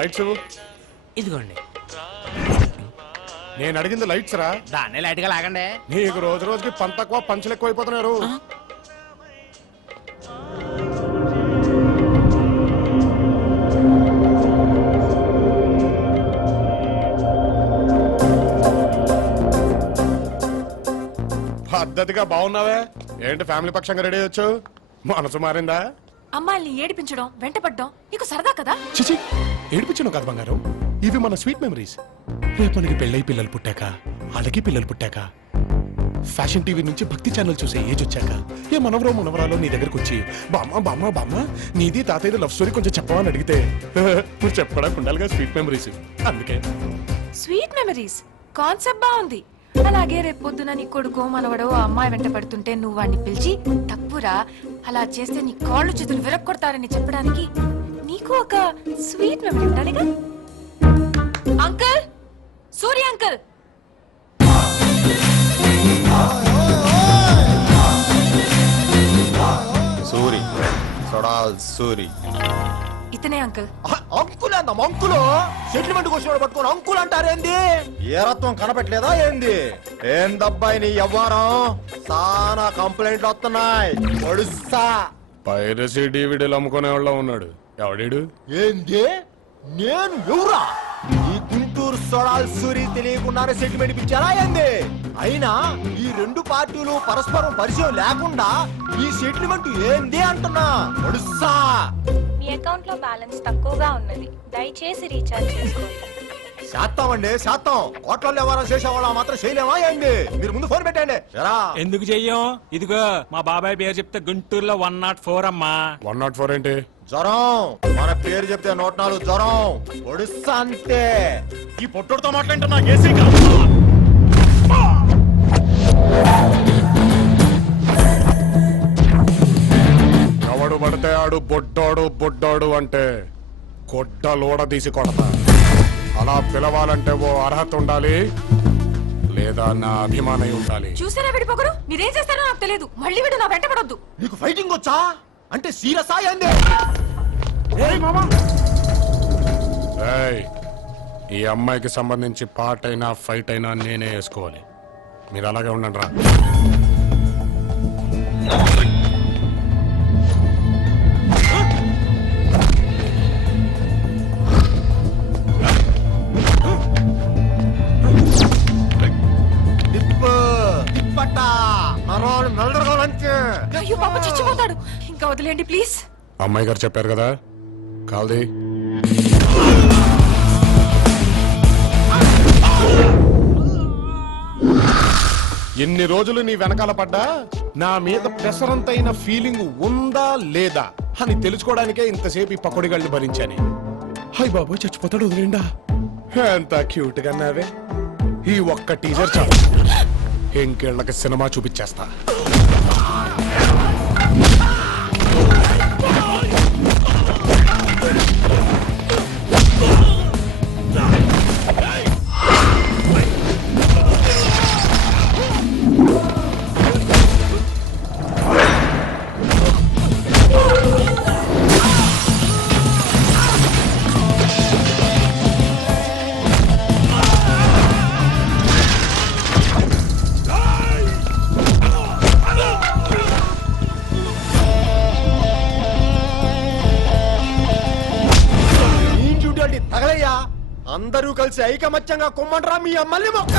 Lights ఇదిగోండి. నేను అడిగింది లైట్స్ రా. దాన్నే లైట్ గా లాగండి. నీకు రోజు రోజుకి పని తక్కువ పంచులు ఎక్కువ అయిపోతున్నారు. పద్ధతిగా బాగున్నావే ఏంటి ఫ్యామిలీ పక్షంగా రెడీ అయ్యొచ్చు? మనసు మారిందా? అమ్మాయిల్ని ఏడిపించడం వెంటపడ్డం నీకు సరదా కదా? చిచి ఏడిపించడం కాదు బంగారం, ఇవి మన స్వీట్ మెమరీస్. రేపు మనకి పెళ్ళై పిల్లలు పుట్టాక, అలాగే పిల్లలు పుట్టాక, ఫ్యాషన్ టీవీ నుంచి భక్తి ఛానల్ చూసే ఏజ్ వచ్చాక, ఏ మనవరో మనవరాలో నీ దగ్గరకు వచ్చి బామ్మ బామ్మ బామ్మ నీది తాతయ్యది లవ్ స్టోరీ కొంచెం చెప్పవా అని అడిగితే నువ్వు చెప్పడానికి ఉండాలిగా స్వీట్ మెమరీస్. అందుకే స్వీట్ మెమరీస్ కాన్సెప్ట్ బాగుంది. అలాగే రేపు పొద్దున నీ కొడుకో మనవడో ఆ అమ్మాయి వెంట పడుతుంటే నువ్వు వాడిని పిలిచి తప్పురా అలా చేస్తే నీ కాళ్ళు చేతులు విరక్కొడతారని చెప్పడానికి నీకు ఒక స్వీట్ మెమరీ ఉండాలిగా. అంకుల్, సూర్య అంకుల్. సూరి సొడాల్ సూరి ఇతనే అంకుల్. అంకుల్ అంత మంకులు సెటిల్మెంట్ కోసం పట్టుకొని అంకుల్ అంటారేంది? ఏ రత్వం కనపెట్టలేదా ఏంది? ఏందబ్బాయి నీ ఎవ్వారం? సానా కంప్లైంట్లు వస్తున్నాయి. ఒడుస్తా పైరసీ డివిడీలు అమ్ముకునే వాళ్ళ ఉన్నాడు. ఎవడీడు? ఏంది? నేను ఎవరా? ఈ గుంటూరు సొడాల్ సూరి తెలియకుండానే సెటిల్మెంట్ ఇప్పించారా ఏంది? అయినా ఈ రెండు పార్టీలు పరస్పరం పరిచయం లేకుండా ఈ సెటిల్మెంట్ ఏంది అంటున్నా. ఒడుస్తా మీ అకౌంట్ లో బ్యాలెన్స్ తక్కువగా ఉన్నది, దయచేసి రీఛార్జ్ చేసుకోండి. శాతం కోట్ల వ్యవహారం చేసేవాళ్ళ మాత్రం చేయలేమా ఏంది? మీరు ముందు ఫోన్ పెట్టండి. ఎందుకు చెయ్యం? ఇదిగో మా బాబాయ్ పేరు చెప్తే గుంటూరులో 104 అమ్మా. 104 ఏంటి? జ్వరం. మన పేరు చెప్తే 104 జ్వరం. ఒడిస్సా అంతే. ఈ పొట్టుతో మాట్లాడుతున్నా ఏసీ ఎవడు పడితే ఆడు బొడ్డోడు అంటే కొడ్డలోడ తీసి కొడతా. అలా పిలవాలంటే ఓ అర్హత ఉండాలి, లేదా నా అభిమానం ఉండాలి. చూసారా విడిపోకరు? మీరేం చేస్తారో నాకు తెలియదు. మళ్ళీ వీడు నా వెంట పడొద్దు. నీకు ఫైటింగ్ వచ్చా? అంటే సీరియస్ ఏంది? ఈ అమ్మాయికి సంబంధించి పార్ట్ అయినా ఫైట్ అయినా నేనే వేసుకోవాలి. మీరు అలాగే ఉండండి రా. అయ్యో పాప చచ్చిపోతాడు. ఇంకా వదిలేండి ప్లీజ్. అమ్మాయి గారు చెప్పారు కదా, కాల్ది. ఎన్ని రోజులు నీ వెనకాల పడ్డా నా మీద పెసరంతైన ఫీలింగ్ ఉందా లేదా అని తెలుసుకోవడానికే ఇంతసేపు ఈ పకోడిగాళ్ళని భరించాను. హై బాబు చచ్చిపోతాడు, వదిలేండా. ఎంత క్యూట్ గా నావే. ఈ ఒక్క టీజర్ చాలు, ఇంకేళ్ళకి సినిమా చూపించేస్తా. తగలయ్యా, అందరూ కలిసి ఐకమత్యంగా కుమ్మండ్రా మీ అమ్మల్ని మొక్క.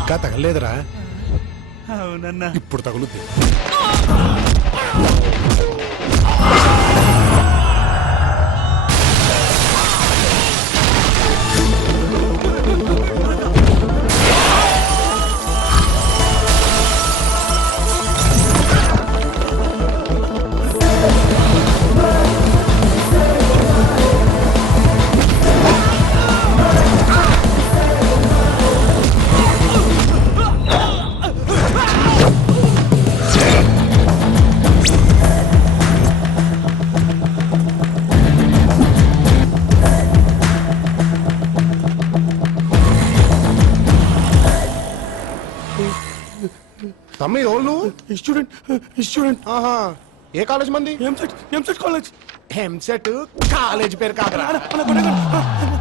ఇంకా తగలేదురా? అవునన్నా, ఇప్పుడు తగులుద్ది. తమ్మి ఎవరు నువ్వు? స్టూడెంట్ ఆహా ఏ కాలేజ్ మంది? ఎంసెట్ కాలేజ్. ఎంసెట్ కాలేజ్ పేరు కాదురా.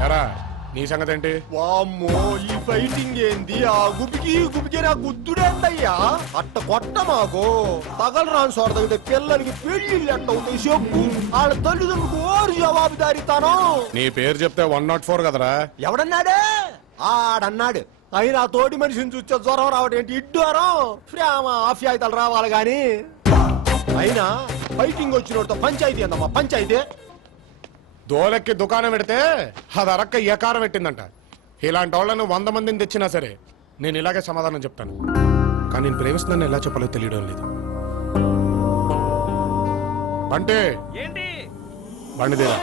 ఎరా నీ సంగతి ఏంటి? వామ్మో ఈ ఫైటింగ్ ఏంది? ఆ గుబికి నా గుద్దుడేందయ్యా? అట్ట కొట్ట మాకు తగలరాని చోట తగితే పిల్లలకి పెళ్లిళ్ళు ఎట్ట అవుతాయి చెప్పు? వాళ్ళ తల్లిదండ్రులకు ఓరు జవాబుదారీతాను. నీ పేరు చెప్తే 104 కదరా. ఎవడన్నాడే? ఆడన్నాడు. అయినా తోటి మనిషిని చూస్తే జ్వరం రావడం ఏంటి? ఇడ్డారం ప్రేమ ఆప్యాయతలు రావాలి గాని. అయినా ఫైటింగ్ వచ్చినోడితో పంచాయతీ అందమ్మా పంచాయతీ. దోలెక్కి దుకాణం పెడితే అది అరక్క ఎకారం పెట్టిందంట. ఇలాంటి వాళ్ళను 100 మందిని తెచ్చినా సరే నేను ఇలాగే సమాధానం చెప్తాను. కానీ నేను ప్రేమిస్తున్నాను ఎలా చెప్పాలో తెలియడం లేదు. అంటే ఏంటి బండి తీరా.